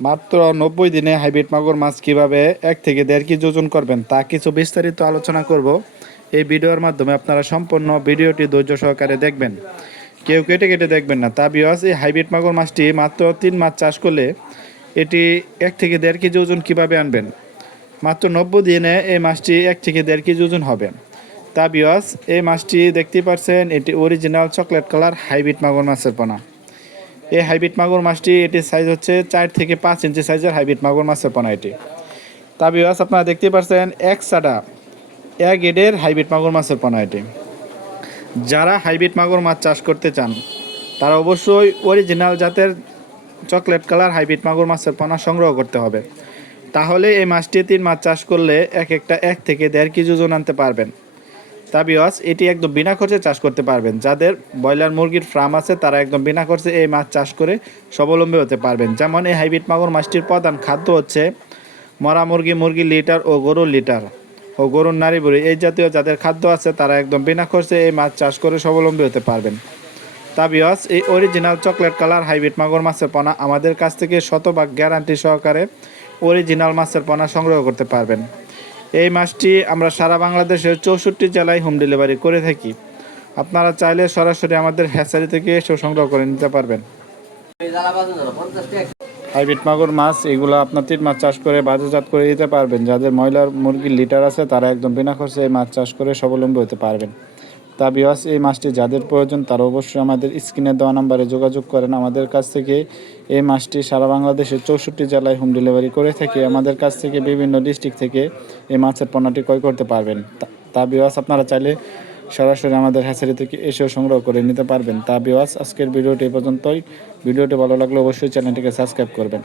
মাত্র 90 দিনে হাইব্রিড মাগুর মাছ কিভাবে 1 থেকে 1.5 কেজি ওজন করবেন তা কিছু বিস্তারিত আলোচনা করব। এই ভিডিওর মাধ্যমে আপনারা সম্পূর্ণ ভিডিওটি ধৈর্য সহকারে দেখবেন, কেউ কেটে কেটে দেখবেন না। তা বিয়স, এই হাইব্রিড মাগুর মাছটি মাত্র 3 মাস চাষ করলে এটি 1 থেকে 1.5 কেজি ওজন কিভাবে আনবেন। মাত্র 90 দিনে এই মাছটি 1 থেকে 1.5 কেজি ওজন হবে। তা বিয়স, এই মাছটি দেখতে পাচ্ছেন, এটি অরিজিনাল চকলেট কালার হাইব্রিড মাগুর মাছের পোনা। এই হাইব্রিড মাগুর মাছটি এটির সাইজ হচ্ছে 4 থেকে 5 ইঞ্চি সাইজের হাইব্রিড মাগুর মাছের পোনা এটি। তা বিওয়াস, আপনারা দেখতে পাচ্ছেন এক সাডা এক গেডের হাইব্রিড মাগুর মাছের পোনা এটি। যারা হাইব্রিড মাগুর মাছ চাষ করতে চান তারা অবশ্যই অরিজিনাল জাতের চকলেট কালার হাইব্রিড মাগুর মাছের পোনা সংগ্রহ করতে হবে। তাহলে এই মাছটি 3 মাস চাষ করলে একটা 1 থেকে 1.5 কেজি ওজন আনতে পারবেন। তা বিওয়াস, এটি একদম বিনা খরচে চাষ করতে পারবেন। যাদের ব্রয়লার মুরগির ফার্ম আছে তারা একদম বিনা খরচে এই মাছ চাষ করে স্বাবলম্বী হতে পারবেন। যেমন এই হাইব্রিড মাগুর মাছটির প্রধান খাদ্য হচ্ছে মরা মুরগির লিটার ও গরুর লিটার ও গরুর নাড়ি বুড়ি, এই জাতীয় যাদের খাদ্য আছে তারা একদম বিনা খরচে এই মাছ চাষ করে স্বাবলম্বী হতে পারবেন। তা বিওয়াস, এই অরিজিনাল চকলেট কালার হাইব্রিড মাগুর মাছের পোনা আমাদের কাছ থেকে শতভাগ গ্যারান্টি সহকারে অরিজিনাল মাছের পোনা সংগ্রহ করতে পারবেন। এই মাছটি আমরা সারা বাংলাদেশের 64 জেলায় হোম ডেলিভারি করে থাকি। আপনারা চাইলে সরাসরি আমাদের হ্যাচারি থেকে এসেও সংগ্রহ করে নিতে পারবেন। হাইব্রিড মাগুর মাছ এগুলো আপনার 3 মাছ চাষ করে বাজারজাত করে দিতে পারবেন। যাদের ব্রয়লার মুরগির লিটার আছে তারা একদম বিনা খরচে এই মাছ চাষ করে স্বাবলম্বী হতে পারবেন। তা বিওয়াস, এই মাছটি যাদের প্রয়োজন তারা অবশ্যই আমাদের স্ক্রিনে দেওয়া নাম্বারে যোগাযোগ করেন। আমাদের কাছ থেকে এই মাছটি সারা বাংলাদেশের 64 জেলায় হোম ডেলিভারি করে থাকি। আমাদের কাছ থেকে বিভিন্ন ডিস্ট্রিক্ট থেকে এই মাছের পণ্যটি ক্রয় করতে পারবেন। তা বিওয়াস, আপনারা চাইলে সরাসরি আমাদের হ্যাচারি থেকে এসেও সংগ্রহ করে নিতে পারবেন। তা বিওয়াস, আজকের ভিডিওটি এই পর্যন্তই। ভিডিওটি ভালো লাগলে অবশ্যই চ্যানেলটিকে সাবস্ক্রাইব করবেন।